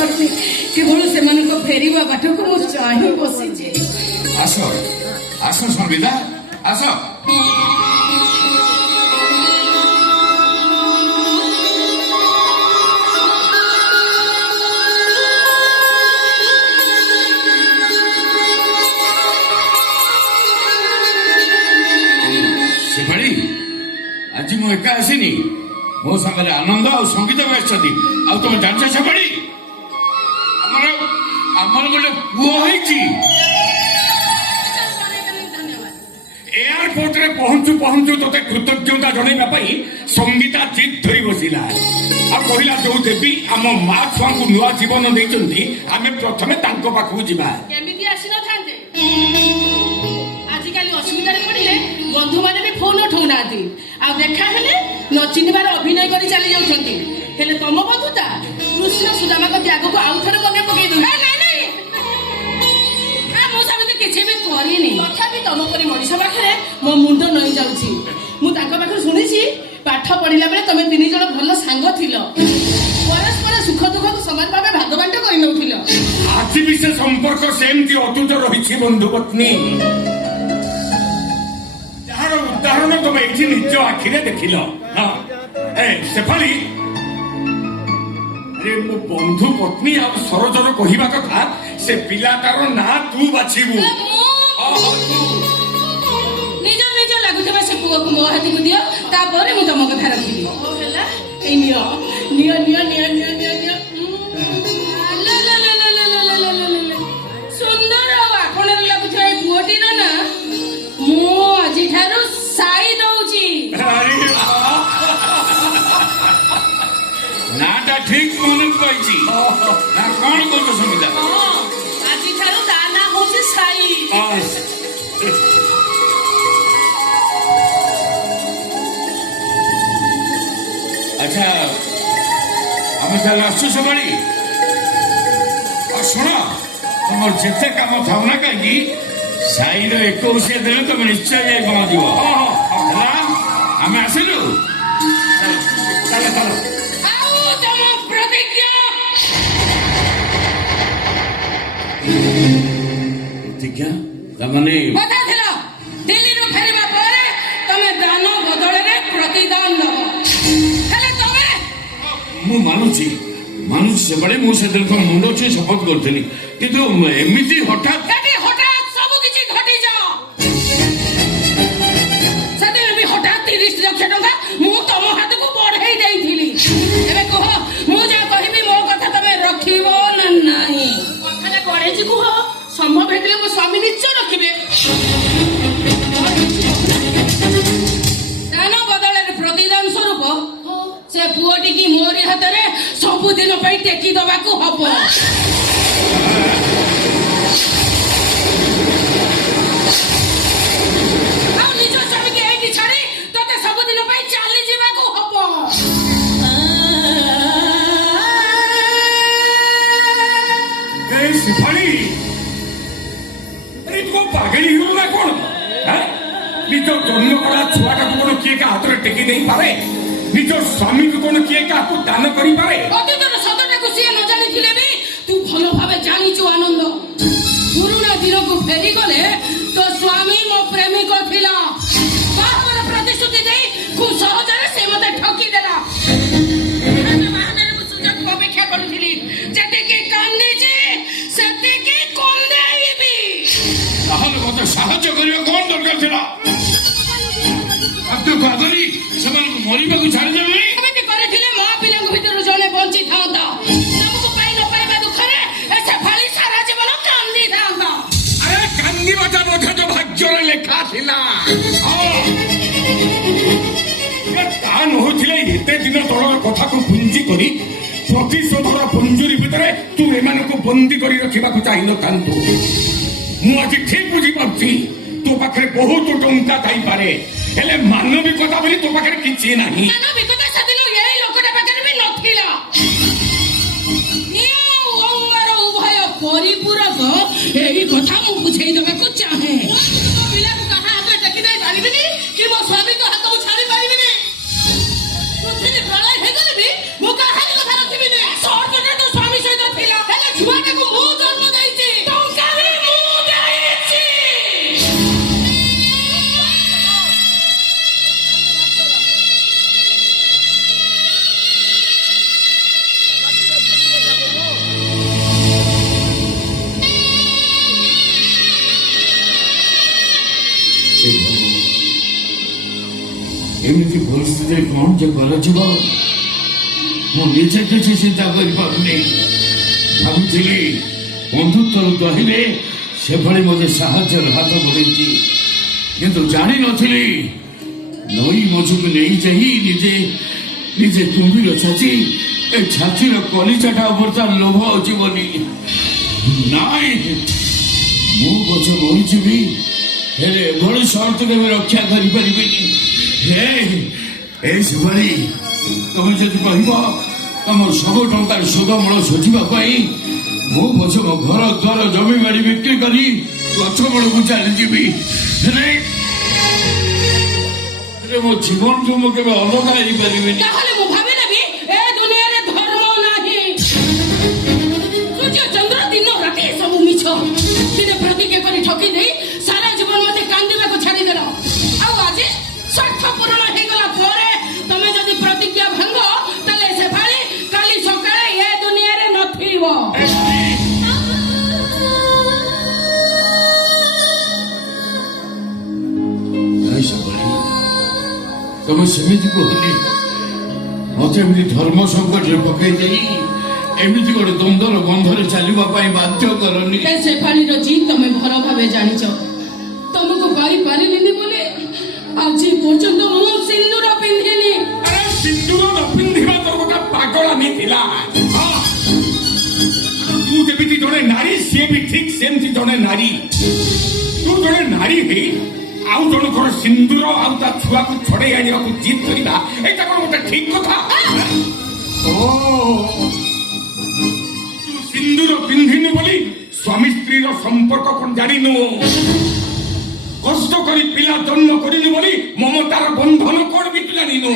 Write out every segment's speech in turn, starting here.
पारुनी केवल से फेरिबा बाटको मु चाहि बसिजे। आसो आसो संविदा आसो। शेफाली आज मु एका आसीनी मो सामने आनंद और संगीत भी आछथि आ तुम जानछ शेफाली हमर हमर गोटे पुओ होईची एयरपोर्ट रे पहुंचु पहुंचु तोते कृतज्ञता जणाइबा पई संगीता जिद धरी बसिला आ कहिला जो देवी आम मां छुआ को नुआ जीवन देइचंती आमे प्रथमे तांको पाखु जिबा केमिति आसी न थांते आजिकाली असुविधा रे पड़िले बंधु माने भी फोन उठाउनाती आ देखा हेले न चिनिबार अभिनय करी चली जाउछंती हेले तम बंधुता कृष्ण सुदामा को त्याग को आउ थरे मने पकई दउ नहीं नहीं आ मो सामने किछि भी करिनी तथापि तम परि मनिष पाखरे मो मुंड नई जाउची मु ताका पाखरे सुनिछि पाठ पढिला बेले तमे तीन जण भल सांग थिलो परस्पर सुख दुख को समान भाबे भागबांट करि नउथिलो आज भी से संपर्क सेमती अतुट रही बंधु पत्नी जार उदाहरण तुम ये निज आखिरे देखिल शेफाली अरे मो बंधु पत्नी आ सरोजर कहवा कथा से पिलाटार ना तू बाछिबु निज निज लागुथबा से पुओ को मो हाथी को दियो तापर मु तम कथा रखिबी ओ हैला ए नियो नियो नियो नियो नियो नियो नियो ला ला ला ला ला ला ला ला ला सुंदर आपण लागुथबा ए पुओटी ना मु आजि थारु साई दउची अरे नाटा ठीक मन कहिची ना कोन कोन संगीता आजि थारु दाना होची साई अच्छा हम चल आसु सबड़ी और सुनो तुम जिते काम थाउ ना कहीं साई 21 दिन तुम निश्चय जाई पहुंचो हम आसिलु चलो चलो आउ तम प्रतिज्ञा प्रतिज्ञा तमने बता थिला दिल्ली रो फेरिबा परे तमे दान बदले रे प्रतिदान दबो हेले तमे मु मानुची से बड़े मु से दिन मुंड छे शपथ करथनी किंतु एमिति हठात एटी हठात सब किछि घटी जाओ सदे भी हठात 30 लाख टका मु तम हाथ को बढ़ाई देइथिली एबे कह मु जे कहबी मो कथा तमे रखिबो ना नाही कथाले करे जी कह संभव हेतले मो स्वामी निश्चय रखिबे दान बदले प्रतिदान स्वरूप से पुओटी की मोरी हाथ में सबुदिन टेकी दबा को हम निज स्वामी के एटी छाड़ी तोते सबुदिन चली जीवा को हम सिफाली अरे तुम पागली हो ना कौन निज जन्म कला छुआटा को कौन किए का हाथ में टेकी नहीं पारे निज स्वामी को कौन किए का आपको दान करी पारे अतीतर सतटा को सी न जानी थिले भी तू भलो भाबे जानी छु आनंद पुरुना दिन को फेरी गले तो स्वामी मो प्रेमिक थिला बाहर प्रतिश्रुति दे खूब सहजरे से मते ठकी देला महाने मु सुजक अपेक्षा करथिली जते के कांदी छी सते के कोंदेइबी ताहले मते साहाय्य करियो कोन दरकार थिला अब तो बागरी समान को मरिबा को छाड़ देबे एमिति करथिले मा पिला को भीतर जने बंची थांता तुमको पाई न पाइबा दुखरे ऐसे फाली सारा जीवन कांदी थांता अरे कांदी बजा बोझा तो भाग्य रे लेखा थिला तान होथिले एते दिन तोर कथा को पुंजी करी प्रतिशोधर पुंजुरी भितरे तू एमान को बंदी करी रखिबा को चाहिनो कांतु मु आज ठीक बुझी पाउची तो पाखरे बहुत टंका थाई पारे हेले मानविकता बोली तो पाखरे किछि नाही मानविकता सदिनो एई लोकटा पाखरे भी नथिला नियो ओंगार उभय परिपूरक एही कथा मु बुझेई देबा को चाहे तो पिला को कहा आगे टकी दे पारिबिनी कि मो स्वामी को हाथ छाड़ी पारिबिनी पृथ्वी प्रलय हे गले भी मु कहा कथा रखिबिनी सर्वदा तो स्वामी सहित थिला ଏମିତି ପରିସ୍ଥିତିରେ କଣ ଯେ କରାଯିବ ମୁଁ ନିଜେ କିଛି ଚିନ୍ତା କରିପାରୁନି। ଭାବୁଥିଲି ବନ୍ଧୁତ୍ୱର ଦ୍ୱାହିରେ ସେଭଳି ମୋତେ ସାହାଯ୍ୟର ହାତ ବଢ଼େଇଛି, କିନ୍ତୁ ଜାଣିନଥିଲି ନଈ ମଝିକୁ ନେଇଯାଇ ନିଜେ ନିଜେ କୁମ୍ଭୀର ଛାଚି ଏ ଛାତିର କଲିଚାଟା ଉପରେ ତାର ଲୋଭ ଅଛି ବୋଲି। ନାଇଁ, ମୁଁ ପଛ ମରିଯିବି, ହେଲେ ଏଭଳି ସର୍ତ୍ତ କେବେ ରକ୍ଷା କରିପାରିବିନି। ଏ ସେଭଳି ତମେ ଯଦି କହିବ ତମର ସବୁ ଟଙ୍କାର ସୁଧମୂଳ ଶୋଧିବା ପାଇଁ ମୁଁ ପଛ ମୋ ଘର ଦ୍ୱାର ଜମି ବାଡ଼ି ବିକ୍ରି କରି ଗଛ ମୂଳକୁ ଚାଲିଯିବି, ହେଲେ ମୋ ଜୀବନଠୁ ମୁଁ କେବେ ଅଲଗା ହେଇପାରିବିନି। ତାହେଲେ ମୁଁ ଭାବିନେବି ଏ ଦୁନିଆରେ ଧର୍ମ ନାହିଁ। ସୂର୍ଯ୍ୟ ଚନ୍ଦ୍ର ଦିନ ରାତି ସବୁ ମିଛ। ଦିନେ ପ୍ରତିଜ୍ଞା କରି ଠକି ଦେଇ ସାରା ଜୀବନ ମତେ କାନ୍ଦିବାକୁ ଛାଡ଼ିଦେଲ। ଆଉ ଆଜି ସ୍ୱାର୍ଥ ପୂରଣ ହେଇଗଲା ପରେ ତମେ ଯଦି ପ୍ରତିଜ୍ଞା ଭାଙ୍ଗ, ତାହେଲେ ସେ ଭାଳି କାଲି ସକାଳେ ଏ ଦୁନିଆରେ ନଥିବ। ତମେ ସେମିତି କୁହନି, ମତେ ଏମିତି ଧର୍ମ ସଙ୍କଟରେ ପକେଇ ଦେଇ ଏମିତି ଗୋଟେ ଦ୍ୱନ୍ଦ୍ୱର ବନ୍ଧରେ ଚାଲିବା ପାଇଁ ବାଧ୍ୟ କରନି। ସେ ପାଣିର ଜିନ୍ ତମେ ଭଲ ଭାବେ ଜାଣିଛ। ତମକୁ ପାଇପାରିଲିନି ବୋଲି ଆଜି ପର୍ଯ୍ୟନ୍ତ ମୁଁ ସିନ୍ଦୁର ପିନ୍ଧିନି। ଆରେ ସିନ୍ଦୁର ନ ପିନ୍ଧିବା ତ ଗୋଟେ ପାଗଳାମି ଥିଲା। ତୁ ଯେମିତି ଜଣେ ନାରୀ, ସିଏ ବି ଠିକ ସେମିତି ଜଣେ ନାରୀ। ତୁ ଜଣେ ନାରୀ ହେଇ ଆଉ ଜଣଙ୍କର ସିନ୍ଦୁର ଆଉ ତା ଛୁଆକୁ ଛଡେଇ ଆଣିବାକୁ ଜିଦ୍ କରିବା, ଏଇଟା କଣ ଗୋଟେ ଠିକ କଥା? ତୁ ସିନ୍ଦୁର ପିନ୍ଧିନୁ ବୋଲି ସ୍ୱାମୀ ସ୍ତ୍ରୀର ସମ୍ପର୍କ କଣ ଜାଣିନୁ? କଷ୍ଟ କରି ପିଲା ଜନ୍ମ କରିନୁ ବୋଲି ମମତାର ବନ୍ଧନ କଣ ବି ତୁ ଜାଣିନୁ?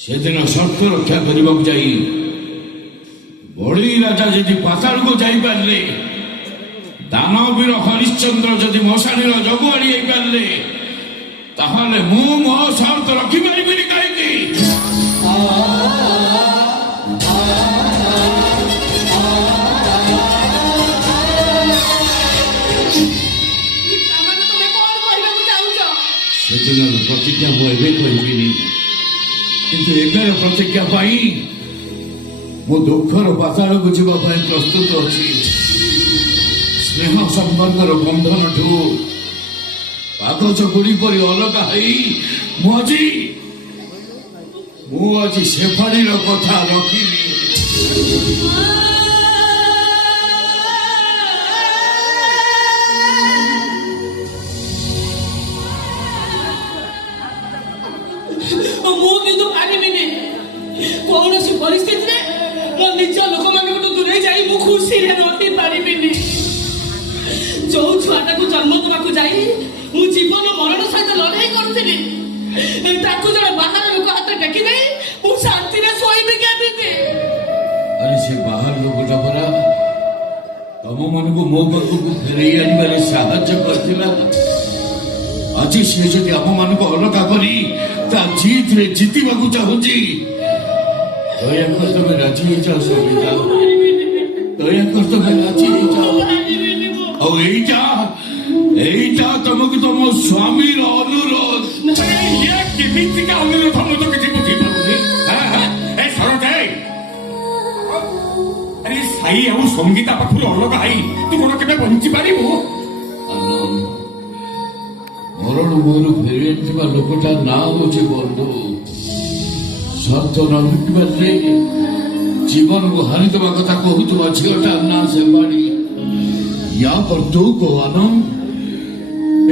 ସେଦିନ ସର୍ତ୍ତ ରକ୍ଷା କରିବାକୁ ଯାଇ ବଳୀ ରାଜା ଯଦି ପାତାଳକୁ ଯାଇପାରିଲେ, ଦାନବୀର ହରିଶ୍ଚନ୍ଦ୍ର ଯଦି ମଶାଣୀର ଜଗୁଆଳି ହେଇପାରିଲେ, ତାହେଲେ ମୁଁ ମୋ ସର୍ତ୍ତ ରଖିପାରିବିନି କାହିଁକି? ସେଦିନର ପ୍ରତିଜ୍ଞା ମୁଁ ଏବେ କରିବିନି, କିନ୍ତୁ ଏବେର ପ୍ରତିଜ୍ଞା ପାଇଁ ମୁଁ ଦୁଃଖର ପାତାଳକୁ ଯିବା ପାଇଁ ପ୍ରସ୍ତୁତ ଅଛି। ସ୍ନେହ ସମ୍ପର୍କର ବନ୍ଧନଠୁ କାଗଜ ଗୁଡ଼ି ପରି ଅଲଗା ହେଇ ମୁଁ ଆଜି ସେଫାଳିର କଥା ରଖିଲି। ମୁଁ କିନ୍ତୁ ପାରିବିନି। କୌଣସି ପରିସ୍ଥିତିରେ ମୋ ନିଜ ଲୋକମାନଙ୍କଠୁ ଦୂରେଇ ଯାଇ ମୁଁ ଖୁସିରେ ରହିପାରିବିନି। ଯୋଉ ଛୁଆଟାକୁ ଜନ୍ମ ଦେବାକୁ ଯାଇ ମୁଁ ଜୀବନ ମରଣ ସହିତ ଲଢ଼େଇ କରୁଥିଲି, ତାକୁ ଜଣେ ବାହାର ଲୋକ ହାତରେ ଟେକି ଦେଇ ମୁଁ ଶାନ୍ତିରେ ଶୋଇବି କେମିତି? ଆରେ ସେ ବାହାର ଲୋକଟା ପରା ତମମାନଙ୍କୁ ମୋ ପାଖକୁ ଫେରେଇ ଆଣିବାରେ ସାହାଯ୍ୟ କରିଥିଲା। ଆଜି ସେ ଯଦି ଆମମାନଙ୍କୁ ଅଲଗା କରି ତା ଜିତରେ ଜିତିବାକୁ ଚାହୁଁଛି, ଦୟାକର ତମେ ରାଜି ହେଇଯାଅ ସବିତା, ଦୟାକର ତମେ ରାଜି ହେଇଯାଅ। ଆଉ এইটা তোমাকে তোমার স্বামীর অনুরোধ। কেমিতিকা অনুরোধ ମୁଁ ତ କିଛି ବୁଝିପାରୁନି। ଏ ସରଟେ, ଆରେ ସାଇ ଆଉ ସଙ୍ଗୀତା ପାଖରୁ ଅଲଗା ହେଇ ତୁ କଣ କେବେ ବଞ୍ଚି ପାରିବୁ? ମରଣ ମୁହଁରୁ ଫେରି ଆସିଥିବା ଲୋକଟା ନାଁ ହଉଛି ବନ୍ଧୁ। ସର୍ତ୍ତ ନ ରଖିବାରେ ଜୀବନକୁ ହାରିଦେବା କଥା କହୁଥିବା ଝିଅଟା ନାଁ ସେବାଣୀ। ୟା पर तू को आनंद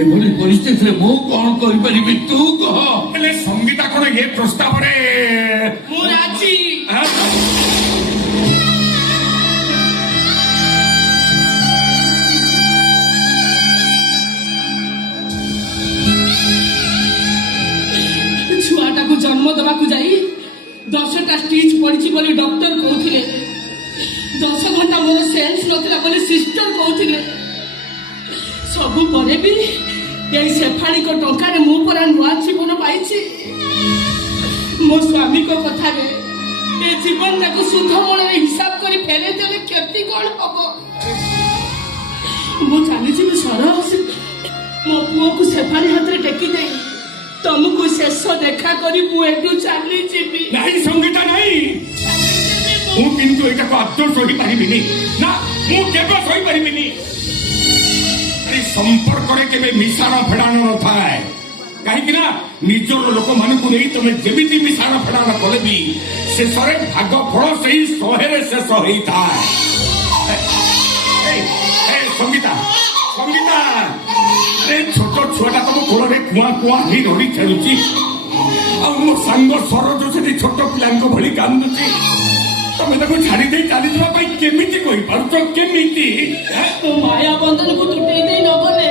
ଏଭଳି ପରିସ୍ଥିତିରେ ମୁଁ କଣ କରିପାରିବି ତୁ କହ। ହେଲେ ସଙ୍ଗୀତା କଣ ଏ ପ୍ରସ୍ତାବରେ ମୁଁ ରାଜି। ଆଁ? ଛୁଆଟାକୁ ଜନ୍ମ ଦେବାକୁ ଯାଇ 10ଟା ଷ୍ଟିଚ୍ ପଡିଛି ବୋଲି ଡକ୍ଟର କହୁଥିଲେ। 10 ଘଣ୍ଟା ମୋର ସେନ୍ସ ନଥିଲା ବୋଲି ସିଷ୍ଟର କହୁଥିଲେ। ସବୁ ପରେ ବି ଏଇ ସେଫାଳିକ ଟଙ୍କାରେ ମୁଁ ପରା ନୂଆ ଜୀବନ ପାଇଛି। ମୋ ସ୍ୱାମୀଙ୍କ କଥାରେ ଏ ଜୀବନଟାକୁ ସୁଧ ମୂଳରେ ହିସାବ କରି ଫେରେଇ ଦେଲେ କ୍ଷତି କଣ ହବ? ମୁଁ ଚାଲିଯିବି ସରସ ମୋ ପୁଅକୁ ସେଫାଳି ହାତରେ ଟେକି ଦେଇ ତମକୁ ଶେଷ ଦେଖା କରି ମୁଁ ଏଠୁ ଚାଲିଯିବି। ନାହିଁ ସଙ୍ଗୀତା ନାହିଁ, ମୁଁ କିନ୍ତୁ ଏଇଟାକୁ ଆଦୌ ସହିପାରିବିନି। ନା, ମୁଁ କେବେ ସହିପାରିବିନି। ଏ ସମ୍ପର୍କରେ କେବେ ମିଶାଣ ଫେଡାଣ ନଥାଏ। କାହିଁକି ନା ନିଜର ଲୋକମାନଙ୍କୁ ନେଇ ତମେ ଯେମିତି ମିଶାଣ ଫେଡାଣ କଲେ ବି ଶେଷରେ ଭାଗ ଫଳ ସେଇ 100ରେ ଶେଷ ହେଇଥାଏ। ସଙ୍ଗୀତା ସଙ୍ଗୀତା, ଛୋଟ ଛୁଆଟା ତମ କୋଳରେ କୁଆଁ କୁଆଁ ହେଇ ରହି ଖେଳୁଛି, ଆଉ ମୋ ସାଙ୍ଗ ସରୋଜ ସେଠି ଛୋଟ ପିଲାଙ୍କ ଭଳି କାନ୍ଦୁଛି। ତମେ ତାକୁ ଛାଡି ଦେଇ ଚାଲିଯିବା ପାଇଁ କେମିତି କହିପାରୁଛ? କେମିତି? ମୋ ମାୟା ବନ୍ଧନକୁ ତୁଟେଇ ଦେଇ ନ ଗଲେ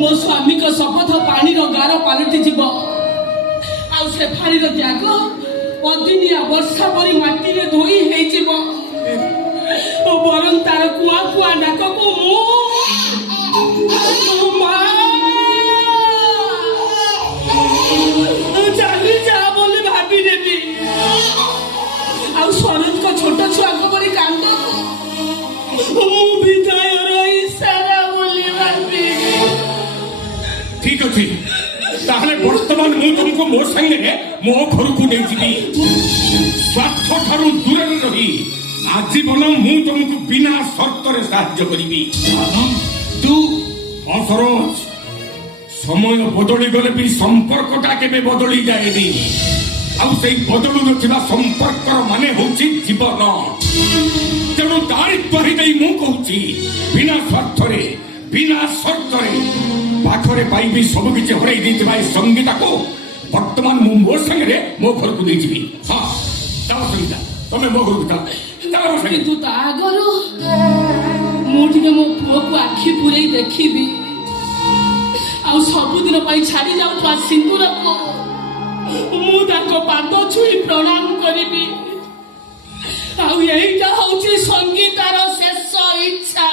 ମୋ ସ୍ୱାମୀଙ୍କ ଶପଥ ପାଣିର ଗାର ପାଲଟି ଯିବ। ଆଉ ସେ ପାଣିର ତ୍ୟାଗ ଅଦିନିଆ ବର୍ଷା ପରି ମାଟିରେ ଧୋଇ ହେଇଯିବ। ବରଂ ତାର କୁଆଁ କୁଆଁ ଡାକକୁ ମୁଁ ଚାଲି ଯା ବୋଲି ଭାବି ନେବି। ଆଉ ସରୋଜଙ୍କ ଛୋଟ ଛୁଆଙ୍କ ପରି କାନ୍ଦ ମୁଁ ବିଦାୟର ଇଶାରା ବୋଲି ଭାବି। ଠିକ ଅଛି, ତାହେଲେ ବର୍ତ୍ତମାନ ମୁଁ ତୁମକୁ ମୋ ସାଙ୍ଗରେ ମୋ ଘରକୁ ନେଇଯିବି। ସ୍ୱାର୍ଥ ଠାରୁ ଦୂରରେ ରହି ଆଜୀବନ ମୁଁ ତୁମକୁ ବିନା ସର୍ତ୍ତରେ ସାହାଯ୍ୟ କରିବି। ତୁ ସରୋଜ, ସମୟ ବଦଳି ଗଲେ ବି ସମ୍ପର୍କଟା କେବେ ବଦଳି ଯାଏନି। ଆଉ ସେଇ ବଦଳୁ ନଥିବା ସମ୍ପର୍କର ମାନେ ହଉଛି ଜୀବନ। ତେଣୁ ତାରି ତ୍ୱରି ଦେଇ ମୁଁ କହୁଛି, ବିନା ସ୍ୱାର୍ଥରେ ବିନା ସର୍ତ୍ତରେ ପାଖରେ ପାଇବି ସବୁ କିଛି ହରେଇ ଦେଇଥିବା ଏ ସଙ୍ଗୀତାକୁ ବର୍ତ୍ତମାନ ମୁଁ ମୋ ସାଙ୍ଗରେ ମୋ ଘରକୁ ନେଇଯିବି। ହଁ, ଚାଲ ସଙ୍ଗୀତା, ତମେ ମୋ ଘରକୁ ଚାଲ। କିନ୍ତୁ ତା ଆଗରୁ ମୁଁ ଟିକେ ମୋ ପୁଅକୁ ଆଖି ପୁରେଇ ଦେଖିବି। ଆଉ ସବୁଦିନ ପାଇଁ ଛାଡି ଯାଉଥିବା ସିନ୍ଦୁରକୁ ମୁଁ ତାଙ୍କ ପାଦ ଛୁଇଁ ପ୍ରଣାମ କରିବି। ଆଉ ଏଇଟା ହଉଛି ସଙ୍ଗୀତାର ଶେଷ ଇଚ୍ଛା।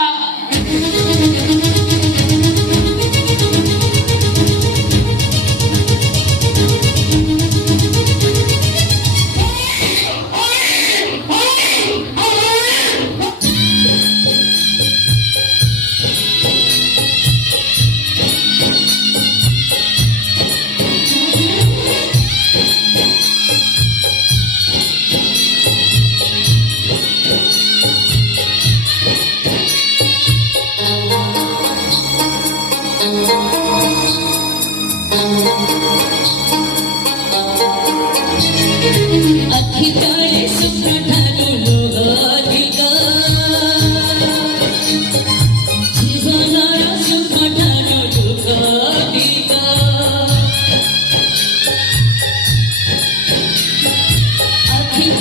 He